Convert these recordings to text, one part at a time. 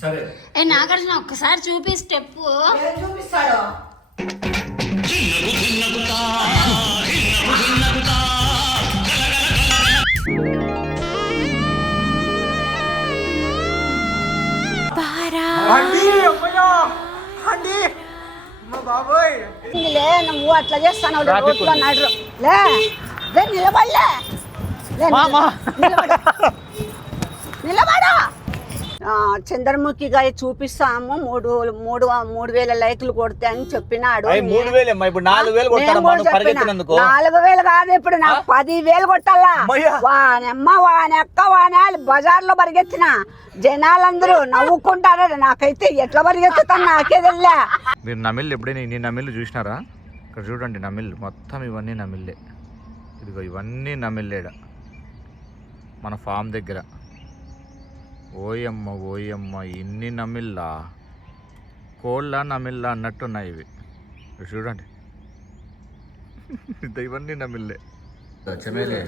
సరే ఏ నాగార్జున ఒక్కసారి చూపి స్టెప్ చూపిస్తాడు. నువ్వు అట్లా చేస్తాను రోడ్లో నడు లే నిలబడలే నిలబడా. చంద్రముఖిగా చూపిస్తాము 3,000 లైకులు కొడితే అని చెప్పినాడు. 3,000 ఇప్పుడు 4,000 4,000 కాదు, ఇప్పుడు నాకు 10,000 కొట్టాలా. వానమ్మ వానెక్క వానాలు బజార్లో పరిగెత్తిన జనాలందరూ నవ్వుకుంటారు. నాకైతే ఎట్లా పరిగెత్తుతాను నాకే తెలియలే. మీరు నమిళ్ళు ఎప్పుడైనా ఇన్ని నమిళ్ళు చూసినారా? ఇక్కడ చూడండి నమిళ్ళు మొత్తం ఇవన్నీ నమిళ్ళే. ఇదిగో ఇవన్నీ నమిళ్ళేడ మన ఫామ్ దగ్గర. ఓయమ్మ ఓయమ్మ ఇన్ని నమిళ్ళా, కోళ్ళ నమిళ్ళ అన్నట్టున్నాయి ఇవి. చూడండి ఇవన్నీ నమిళ్ళే. చెమేలే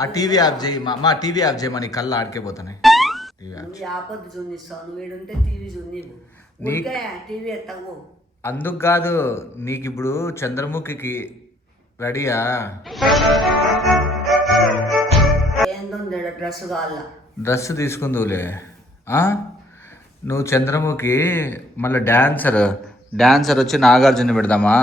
ఆ టీవీ ఆఫ్ చేయి మా టీవీ ఆఫ్ చేయి, మన కళ్ళు ఆడికేపోతున్నాయి. అందుకు కాదు, నీకు ఇప్పుడు చంద్రముఖికి రెడీయా? డ్రెస్ తీసుకుందులే. నువ్వు చంద్రముఖి మళ్ళీ డాన్సర్ వచ్చి నాగార్జున పెడదామా?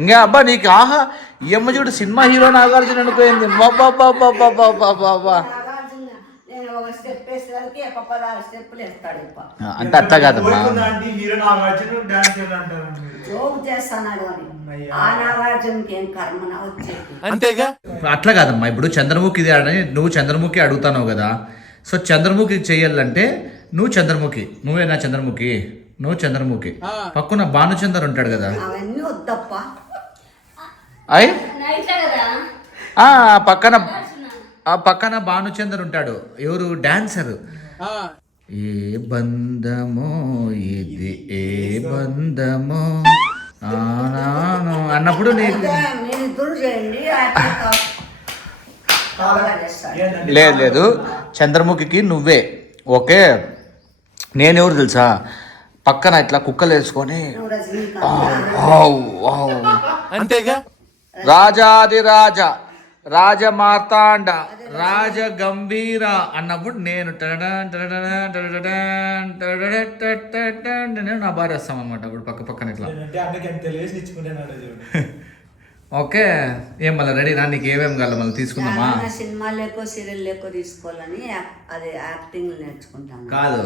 ఇంకా అబ్బా నీకు ఆహా ఈ అమ్మ చూడు సినిమా హీరో నాగార్జున అనుకోయింది. అంటే అట్లా కాదమ్మా, అట్లా కాదమ్మా. ఇప్పుడు చంద్రముఖి అని నువ్వు చంద్రముఖి అడుగుతావు కదా, సో చంద్రముఖి చెయ్యాలంటే నువ్వు చంద్రముఖి, నువ్వేనా చంద్రముఖి? నువ్వు చంద్రముఖి, పక్కన భానుచందర్ ఉంటాడు కదా, అయ్ పక్కన భానుచందర్ ఉంటాడు. ఎవరు? డాన్సర్. ఏ బంధమో ఇది ఏ బంధమో అన్నప్పుడు నీకు లేదు చంద్రముఖికి నువ్వే ఓకే. నేనెవరు తెలుసా? పక్కన ఇట్లా కుక్కలు వేసుకొని అంతేగా రాజాది రాజా రాజమార్తాండ రాజ గంభీర అన్నప్పుడు నేను నా భార్య వస్తాం అనమాట. అప్పుడు పక్కన ఇట్లా ఓకే. ఏం మళ్ళీ రెడీ నా? నీకు ఏమేమి కావాలి మళ్ళీ తీసుకుందామా? సినిమాలు సీరియల్ తీసుకోవాలని అది యాక్టింగ్ నేర్చుకుంటాను. కాదు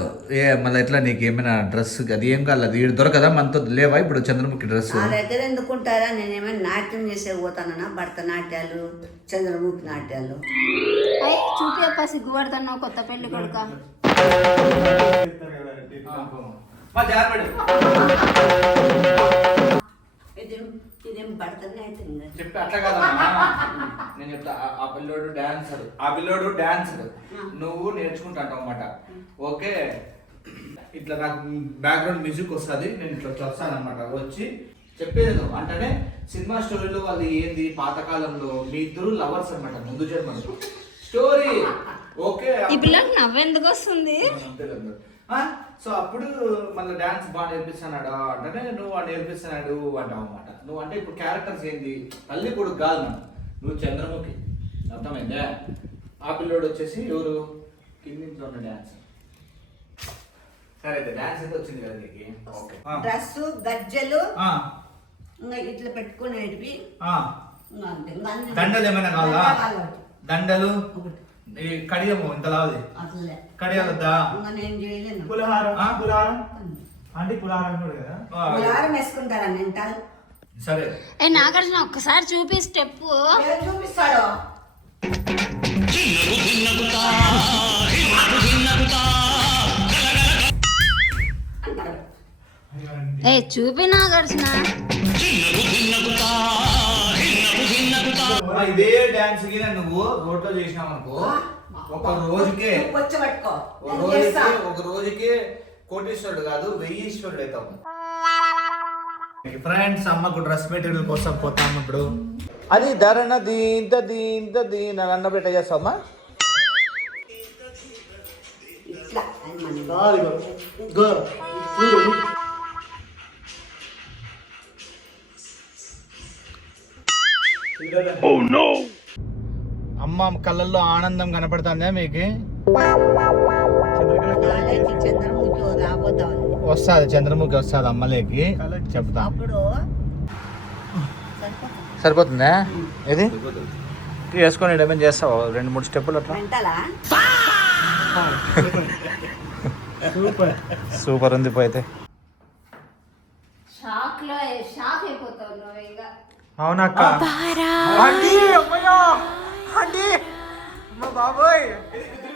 మళ్ళీ ఎట్లా నీకు ఏమైనా డ్రెస్ అది ఏం కావాలి? అది దొరకదా మనతో లేవా ఇప్పుడు చంద్రముఖి డ్రెస్? నా దగ్గర ఎందుకుంటారా? నేనేమైనా నాట్యం చేసే పోతానన్నా, భరతనాట్యాలు చంద్రముఖి నాట్యాలు చూపి సిగ్గుపడుతున్నావు కొత్త పెళ్లి కొడుక. ఇదేం భరతనాట్యం చెప్పి అట్లా కాదమ్మా. నేను చెప్తా ఆ పిల్లోడు డాన్సర్ నువ్వు నేర్చుకుంటాను అన్నమాట. ఓకే ఇట్లా నాకు బ్యాక్గ్రౌండ్ మ్యూజిక్ వస్తుంది, నేను ఇట్లా వస్తాను అనమాట. వచ్చి చెప్పేది నువ్వు అంటేనే సినిమా స్టోరీలో వాళ్ళు ఏంది పాతకాలంలో మీ ఇద్దరు లవర్స్ అనమాట, ముందు జన్మలో స్టోరీ. ఓకే ఈ పిల్లకి నవ్వెందుకు వస్తుంది? సో అప్పుడు మళ్ళీ డాన్స్ బాగా నేర్పిస్తున్నాడు అంటే నువ్వు వాడు నేర్పిస్తున్నాడు అంటావు అనమాట. నువ్వు అంటే ఇప్పుడు క్యారెక్టర్స్ ఏంది? తల్లి కొడుకు కాదు నన్ను, నువ్వు చంద్రముఖి, అర్థమైందా? ఆ పిల్లోడు వచ్చేసి ఎవరు? కింది ఉన్న డాన్స్. సరే అయితే డాన్స్ అయితే వచ్చింది కదా నీకు. ఓకే డ్రెస్ గజ్జలు ఇట్లా పెట్టుకునేటివి. దండలు ఏమైనా కావాలా? దండలు ఈ కడియము ఇంత లావుది కడియాలొద్దా? పులిహారం అంటే పులిహారం కూడా కదా, పులిహారం వేసుకుంటారా? మెంటల్. సరే ఏ నాగార్జున ఒక్కసారి చూపి స్టెప్ చూపిస్తాడు. ఏ చూపి నాగార్జున. ఇదే డాన్స్ కి నువ్వు రోడ్లో చేసినావు అనుకో, ఒక రోజుకే కోటీశ్వరుడు కాదు 1000 అవుతావు. ఫ్రెండ్స్ అమ్మకు డ్రెస్ మెటీరియల్ కోసం పోతాము ఇప్పుడు. అది ధరణ దీంత దీంత దీని అన్నప్పుడు ఎట్లా చేస్తావమ్మా? ఇట్లా అని మన అమ్మ కళ్ళల్లో ఆనందం కనపడుతుందా మీకు? కాలేజీ చంద్రముఖి రాబోతాం వస్తుంది, చంద్రముఖి వస్తుంది అమ్మలేకి చెప్తా. అప్పుడు సరిపోతుందా ఇది? వేసుకొని ఏమైనా చేస్తావు 2-3 స్టెప్పులు అట్లా? వెంటలా సూపర్ ఉంది పోయితే. షాక్ అయిపోతావు నువ్వు ఇంకా. అవునక్క. బాబోయ్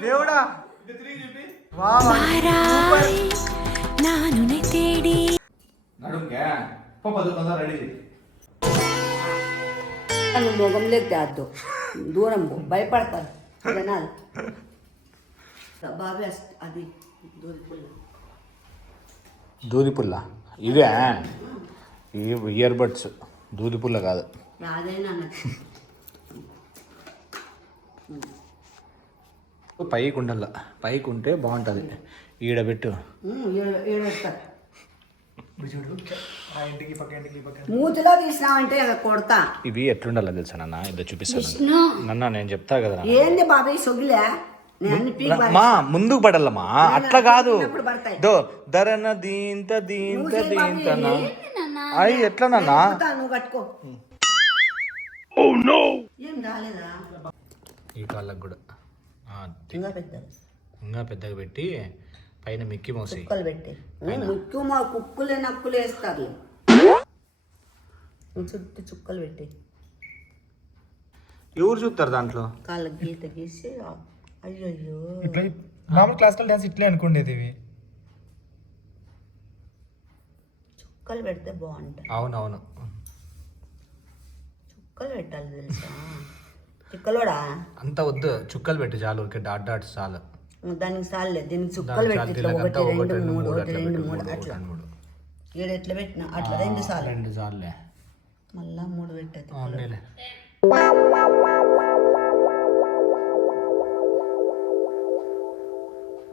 దేవుడా మొగంలోకి తేద్దు, దూరం పో, భయపడతారు జనాలు. బాబే అది దూదిపుల్ల ఇవే, ఇయర్ బడ్స్ దూదిపుల్ల కాదు. అదేనా పైకి ఉండాల, పైకి ఉంటే బాగుంటుంది. ఈడబెట్టు, ఏడెడతారు. మూతిలో తీసినావంటే కొడతా. ఇవి ఎట్లుండాలో తెలుసా నాన్న? ఇదో చూపిస్తాను విష్ణు నాన్న, నేను చెప్తా కదా. ఏంది బాబాయ్ సొగిలే, నేను అన్ని పీక్ మా ముందుకు పడాలమ్మా, అట్లా కాదు. పడతాయి. దో ధరన దీంత దీంత దీంతనా అవి ఎట్లా నాన్న? నువ్వు కట్టుకో. ఏం రాలేదా? ఈ కాళ్ళకు కూడా ఇంకా పెద్దది, ఇంకా పెద్దగా పెట్టి పైన మిక్కి మోసి కుక్కలు పెట్టి ముక్కు మా కుక్కులే నక్కులు వేస్తారు. చుట్టూ చుక్కలు పెట్టి ఎవరు చూస్తారు దాంట్లో? కాళ్ళకి గీత గీసి. అయ్యో మామూలు క్లాసికల్ డాన్స్ ఇట్లే అనుకోండి. ఇవి చుక్కలు పెడితే బాగుంటాయి. అవునవును, చుక్కలు పెట్టాలి తెలుసా? చుక్కలోడా అంత వద్దు, చుక్కలు పెట్టి చాలు, ఊరికే డాట్ డాట్ చాలు. దానికి సార్లే, దీనికి చుక్కలు పెట్టి ఇట్లా 1 2 3 1 2 3 అట్లా. ఈడ ఎట్లా పెట్టినా అట్లా 2 సార్లు. 2 సార్లే, మళ్ళా 3 పెట్టేది. అవునులే.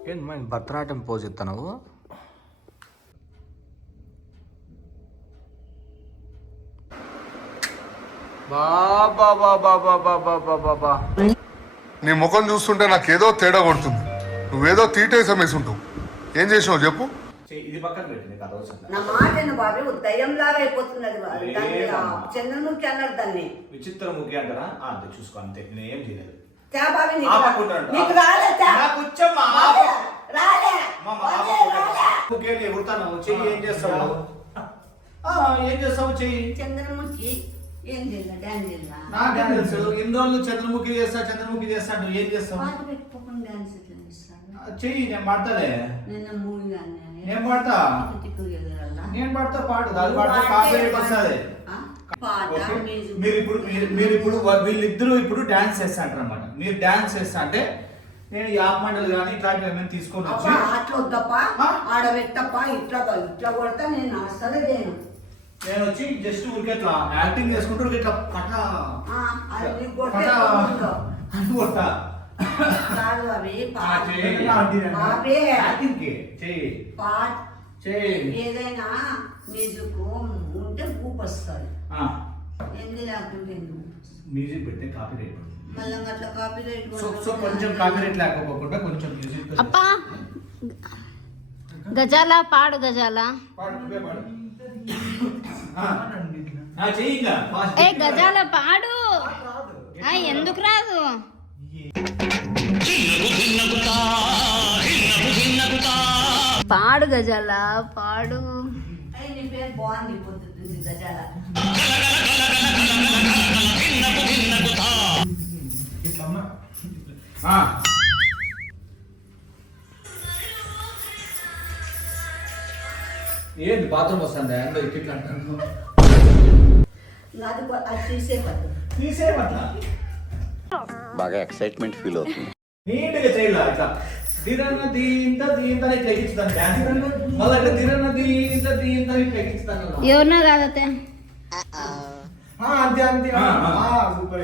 ఏంటి మా భరతనాట్యం పోజ్ ఇస్తున్నావు? బాబా బాబా బాబా బాబా బాబా, నీ ముఖం చూస్తుంటే నాకేదో తేడా కొడుతుంది. నువ్వేదో తీటేసం వేసుంటావు. ఏం చేసినావు చెప్పు? ఇది పక్కన పెట్టింది కదా. నా మాటను బాబు దయ్యంలాగా అయిపోతుంది. అది దాన్ని చంద్రముఖి అన్నారు దాన్ని. విచిత్రముఖి అంటారా? అంతే చూసుకో, అంతే. నేను ఏం చేయలేదు. నీకు రాలే ఏం చేస్తావు? ఏం చేస్తావు? చెయ్యి. చంద్రముఖి ఏం చేయాలి? డాన్స్ చేయాలా? నాకేం తెలుసు? ఇన్ని రోజులు చంద్రముఖి చేస్తా చంద్రముఖి చేస్తా అంటే ఏం చేస్తావు? పాట పెట్టుకోకుండా డాన్స్ ఎట్లా చేస్తాను? చెయ్యి, నేను పాడతాలే. నిన్న మూవీ నేను పాడతా, నేను పాడతా. పాడు, అది పాడితే కాపీరైట్ వస్తుంది. మీరు ఇప్పుడు వీళ్ళిద్దరూ ఇప్పుడు డాన్స్ చేస్తా అంటారు అనమాట. మీరు డాన్స్ చేస్తా అంటే నేను యాప్ మండలి కానీ ఇట్లాంటివి ఏమైనా తీసుకొని వచ్చి అట్లా వద్దప్ప, ఆడ పెట్టప్ప, ఇట్లా ఇట్లా కొడతా. నేను అసలే చేయను. నేను వచ్చి జస్ట్ ఊరికే ఇట్లా యాక్టింగ్ చేసుకుంటూ ఇట్లా పట అని కొడతా. కాదు అవి ఏదైనా మ్యూజిక్ ఉంటే ఊపు వస్తుంది. ఏంది లేకుంటే మ్యూజిక్ పెడితే కాపీ రైట్. మళ్ళీ అట్లా కాపీ రైట్. సో కొంచెం కాపీ రైట్ లేకపోకుండా కొంచెం మ్యూజిక్. అప్పా గజాల పాడు, గజాల ఏ గజాల పాడు. ఎందుకు రాదు? పాడు గజాల పాడు. నీ పేరు బాగుంది పోతుంది గజాల. ఏంటి బాత్రూమ్ వస్తుంది ఇట్లా అంటాను. అది తీసే బాగా ఎక్సైట్మెంట్ ఫీల్ అవుతుంది. నీట్గా చేయాలి. ఇట్లా దిరన్న దీంత దీంత ఇట్లా ఎక్కిస్తాను డాన్స్. మళ్ళీ ఇట్లా దిరన్న దీంత దీంత ఇట్లా ఎక్కిస్తాను. ఎవరినా కాదతే అంతే అంతే ఆ. సూపర్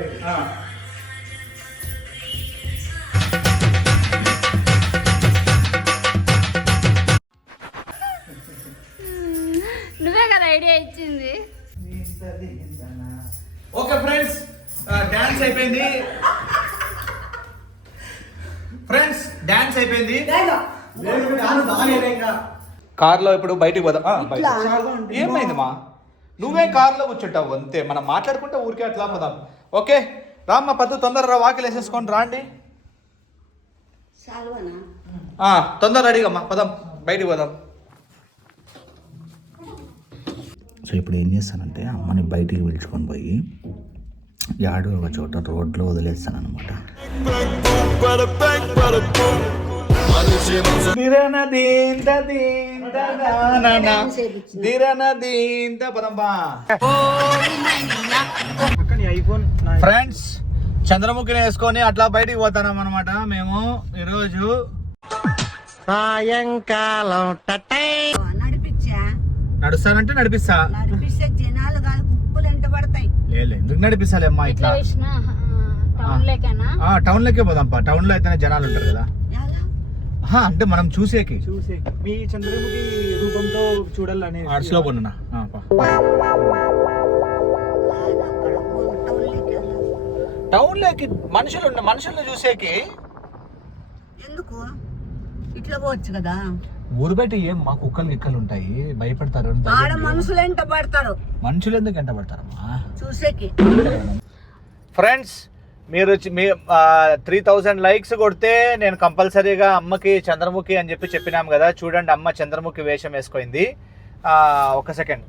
నువ్వే కదా ఐడియా ఇచ్చింది. ఓకే ఫ్రెండ్స్, డాన్స్ అయిపోయింది. ఫ్రెండ్స్ డాన్స్ అయిపోయింది. కార్లో ఇప్పుడు బయటికి పోదాం. ఏమైంది మా, నువ్వే కార్లో కూర్చుంటావు అంతే, మనం మాట్లాడుకుంటే ఊరికే అట్లా పోదాం. ఓకే రామ్మ, పద్దు తొందరగా వాకిలు వేసేసుకొని రాండి. తొందర రెడీగమ్మా, పదాం బయటికి పోదాం. సో ఇప్పుడు ఏం చేస్తానంటే అమ్మని బయటికి పిలుచుకొని పోయి యాడో ఒక చోట రోడ్లో వదిలేస్తాను అనమాట. ఫ్రెండ్స్, చంద్రముఖిని వేసుకొని అట్లా బయటికి పోతాం అనమాట మేము ఈరోజు. సాయంకాలం నడిపించా, నడుస్తానంటే నడిపిస్తా. నడిపిస్తే జనాలు కాదు కుప్పలు ఎంట పడతాయి. లేదు, ఎందుకు నడిపిస్తాలే అమ్మా ఇట్లా. టౌన్ లోకే పోదాంపా, టౌన్ లో అయితేనే జనాలు ఉంటారు కదా. అంటే మనం చూసేకి మీ చంద్రముఖి రూపంతో చూడాలని స్లో పన్నునా టౌన్ లోకి మనుషులను చూసేకి. ఎందుకు ఇట్లా పోవచ్చు కదా. ఊరు బయట ఏం మా కుక్కలు గిక్కలు ఉంటాయి, భయపడతారు. ఆడ మనుషులు ఎంట పడతారు. మనుషులు ఎందుకు ఎంట పడతారమ్మా చూసేకి. ఫ్రెండ్స్, మీరు 3000 లైక్స్ కొడితే నేను కంపల్సరీగా అమ్మకి చంద్రముఖి అని చెప్పినాం కదా. చూడండి, అమ్మ చంద్రముఖి వేషం వేసుకుంది. ఒక సెకండ్.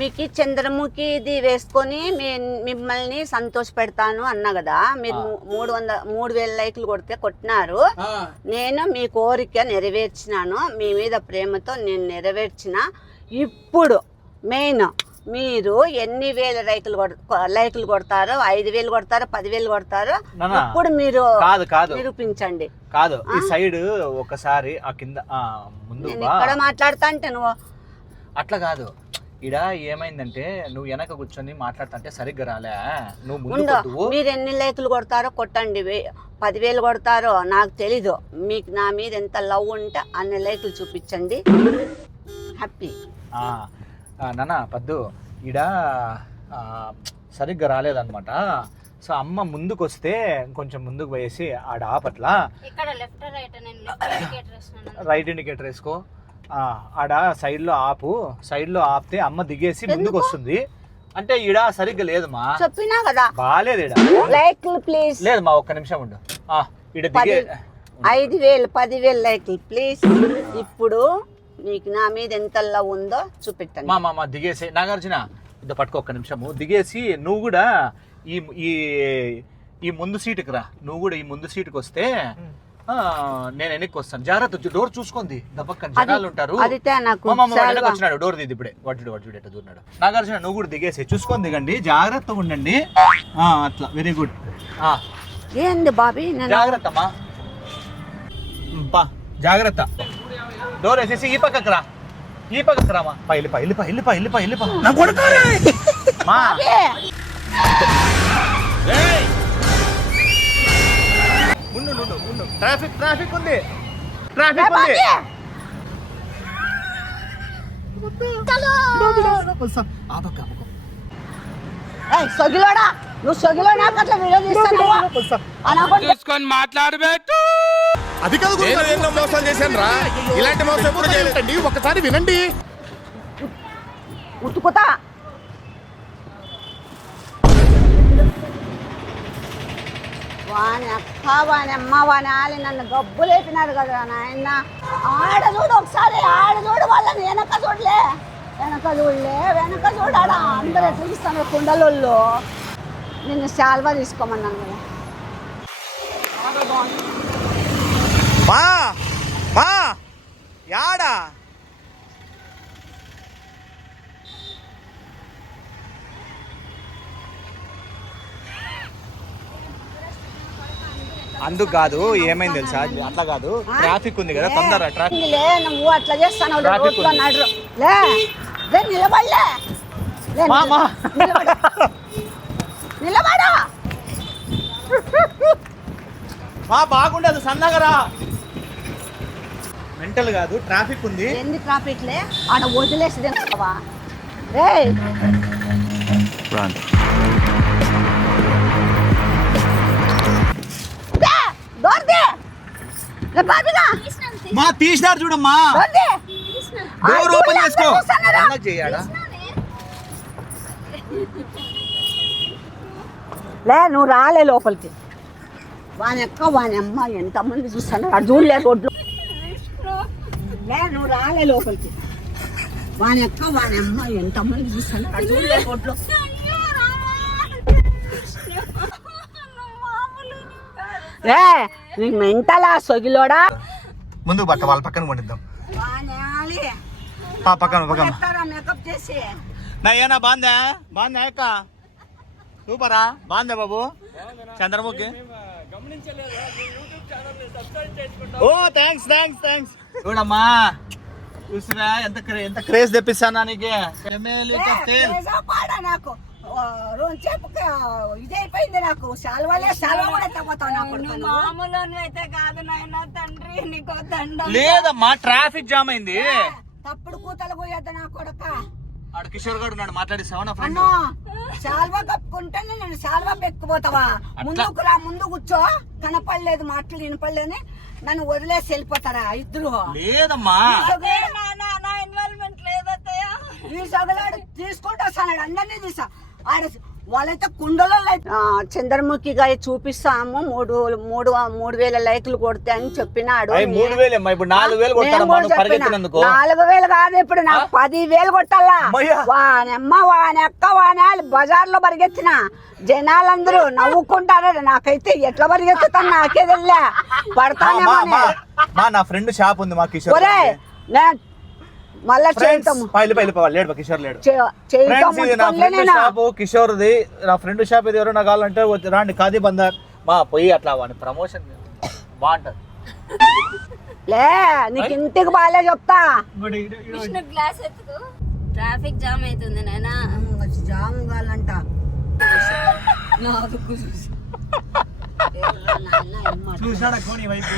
మీకు చంద్రముఖి ఇది వేసుకొని మిమ్మల్ని సంతోష పెడతాను అన్నా కదా. మీరు 3,000 లైక్లు కొట్టినారు. నేను మీ కోరిక నెరవేర్చినాను. మీ మీద ప్రేమతో నేను నెరవేర్చిన. ఇప్పుడు మెయిన్ మీరు ఎన్ని వేల లైకులు కొడతారో, 5,000 కొడతారో, 10,000 కొడతారో ఇప్పుడు మీరు నిరూపించండి. కాదు, ఈ సైడ్ ఒకసారి ఆ కింద ముందు ఇక్కడ మాట్లాడతా అంటే నువ్వు అట్లా కాదు. ఇడ ఏమైందంటే నువ్వు వెనక కూర్చొని మాట్లాడుతుంటే సరిగ్గా రాలే. నువ్వు ముందు మీరు ఎన్ని లైకులు కొడతారో కొట్టండి. 10,000 కొడతారో నాకు తెలీదు. మీకు నా మీద ఎంత లవ్ ఉంటే అన్ని లైకులు చూపించండి. హ్యాపీ. నాన్న పద్దు, ఈడ సరిగ్గా రాలేదన్నమాట. సో అమ్మ ముందుకు వస్తే కొంచెం ముందుకు పోయేసి ఆడ ఆపట్లా. రైట్ ఇండికేటర్ వేసుకో. ఆడ సైడ్లో ఆపు. సైడ్లో ఆపితే అమ్మ దిగేసి ముందుకు వస్తుంది. అంటే ఈడ సరిగ్గా లేదమ్మా, చెప్పినా కదా. బాగాలేదు ఈడ. లైక్లు ప్లీజ్. లేదమ్మా, ఒక్క నిమిషం ఉండు. ఈడ దిగే 5,000 10,000 లైక్లు ప్లీజ్. ఇప్పుడు మీకు నా మీద ఎంత లవ్ ఉందో చూపెట్టండి. మా దిగేసి. నాగార్జున ఇద్ద పట్టుకో, ఒక్క నిమిషము. దిగేసి నువ్వు కూడా ఈ ముందు సీటుకి రా. నువ్వు కూడా ఈ ముందు సీటుకి వస్తే నేను వెనక్కి వస్తాను. జాగ్రత్త, డోర్ చూసుకుంది. దప్పక్కన జనాలు ఉంటారు. వచ్చినాడు డోర్ దిద్ది ఇప్పుడే. వాడు ఎట్లా దూరినాడు. నాగార్జున నువ్వు కూడా దిగేసి చూసుకొని దిగండి, జాగ్రత్తగా ఉండండి. అట్లా, వెరీ గుడ్. ఏంది బాబీ, జాగ్రత్త అమ్మా, జాగ్రత్త. డోర్ వేసేసి ఈ పక్కకు రా, ఈ పక్కకు రామా. వెళ్ళిపా నా కొడుకారే. ఉండు. ట్రాఫిక్ ఉంది. సొగిలోడా, నువ్వు సొగిలోడా అట్లా వీడియో తీసుకొని మాట్లాడబెట్టు. అది కాదు, ఎన్నో మోసాలు చేశాను రా. ఇలాంటి మోసం ఎప్పుడు చేయలేదండి. ఒకసారి వినండి. ఉతుకుతా. వాని అక్క వాని అమ్మ వాని ఆలి నన్ను గబ్బు లేపినాడు కదా నాయన. ఆడ చూడు ఒకసారి, ఆడ చూడు. వాళ్ళని వెనక చూడాడా. అందరూ ఎట్లా ఇస్తాను కుండలోళ్ళు. నిన్ను శాల్వా తీసుకోమన్నాను కదా. మా యాడా అందుకు కాదు, ఏమైంది తెలుసా, అట్లా కాదు. ట్రాఫిక్ ఉంది కదా, తొందర ట్రాఫిక్. నువ్వు అట్లా చేస్తాను. నిలబడలే నిలబడు. బాగుండదు సన్నగరా. మెంటల్ కాదు, ట్రాఫిక్ ఉంది. ఎన్ని ట్రాఫిక్లే ఆడ వదిలేసి తింటావా? రేయ్ డోర్ దే. లే బాబిగా మా తీసినారు చూడమ్మా. Door they. డోర్ ఓపెన్ చేసుకో. చూస్తున్నారా? అలా చేయాలా? లే నువ్వు రాలే లోపలికి. వాని అక్క వాని అమ్మ ఎంతమంది చూస్తాను అటు చూడలే రోడ్లు. లే నువ్వు రాలే లోపలికి. వాని అక్క వాని అమ్మ ఎంతమంది చూస్తాను అటు చూడలే రోడ్లు. రే నీకు మెంటలా సొగిలోడా? ముందుకు పక్క, వాళ్ళ పక్కన కొనిద్దాం. పక్కన మేకప్ చేసి నా ఏనా బాందా బాందా అక్క సూపరా బాందా బాబు చంద్రముఖి. ఓ థ్యాంక్స్ థ్యాంక్స్ థ్యాంక్స్. చూడమ్మా చూసిరా ఎంత క్రేజ్ తెప్పిస్తానా నీకు. నాకు రోజుసేపుకి ఇదైపోయింది. నాకు శాల్వాలే శాల్వా కూడా ఎత్తపోతావు. నాకు మామూలు అయితే కాదు నాయన తండ్రి, నీకు దండం. లేదమ్మా ట్రాఫిక్ జామ్ అయింది. తప్పుడు కూతలు పోయేద్దా నా కొడుక. ఆడ కిషోర్ గారు ఉన్నాడు, మాట్లాడిస్తావా నా ఫ్రెండ్? శాల్వా కప్పుకుంటేనే నేను శాల్వా పెట్టుకుపోతావా? ముందుకు రా, ముందు కూర్చో. కనపడలేదు మాటలు వినపడలేని నన్ను వదిలేసి వెళ్ళిపోతారా ఇద్దరు? లేదమ్మా ఇన్వాల్వ్మెంట్ లేదత్తయ్య. ఈ సగలాడు తీసుకుంటూ వస్తాడు, అందరినీ తీసా. ఆడ వాళ్ళైతే కుండలో చంద్రముఖిగా చూపిస్తాము 3,000 లైకులు కొడితే అని చెప్పినాడు. 3,000 ఇప్పుడు 4,000 కొట్టాలమ్మా. 4,000 కాదు, ఇప్పుడు నాకు 10,000 కొట్టాలా. వానమ్మ వాని అక్క వానాలు బజార్ లో పరిగెత్తిన జనాలందరూ నవ్వుకుంటారు. నాకైతే ఎట్లా పరిగెత్తుతాను నాకే తెలియలే. పడతానేమో. నా ఫ్రెండ్ షాప్ ఉంది మా కిషోర్. మళ్ళా చేయటము లేడు కిషోర్ లేడు. షాపు కిషోర్ది. నా ఫ్రెండ్ షాప్ ఇది ఎవరైనా కావాలంటే రాండి ఖాదీ బందర్ మా పోయి అట్లా వాడిని ప్రమోషన్ బాగుంటది. లే నీకు ఇంటికి బాగాలే చెప్తా. విష్ణు గ్లాస్ ఎత్తుకు. ట్రాఫిక్ జామ్ అవుతుంది నాయనా. జామ్ కావాలంట. చూసాడా కోని వైపు.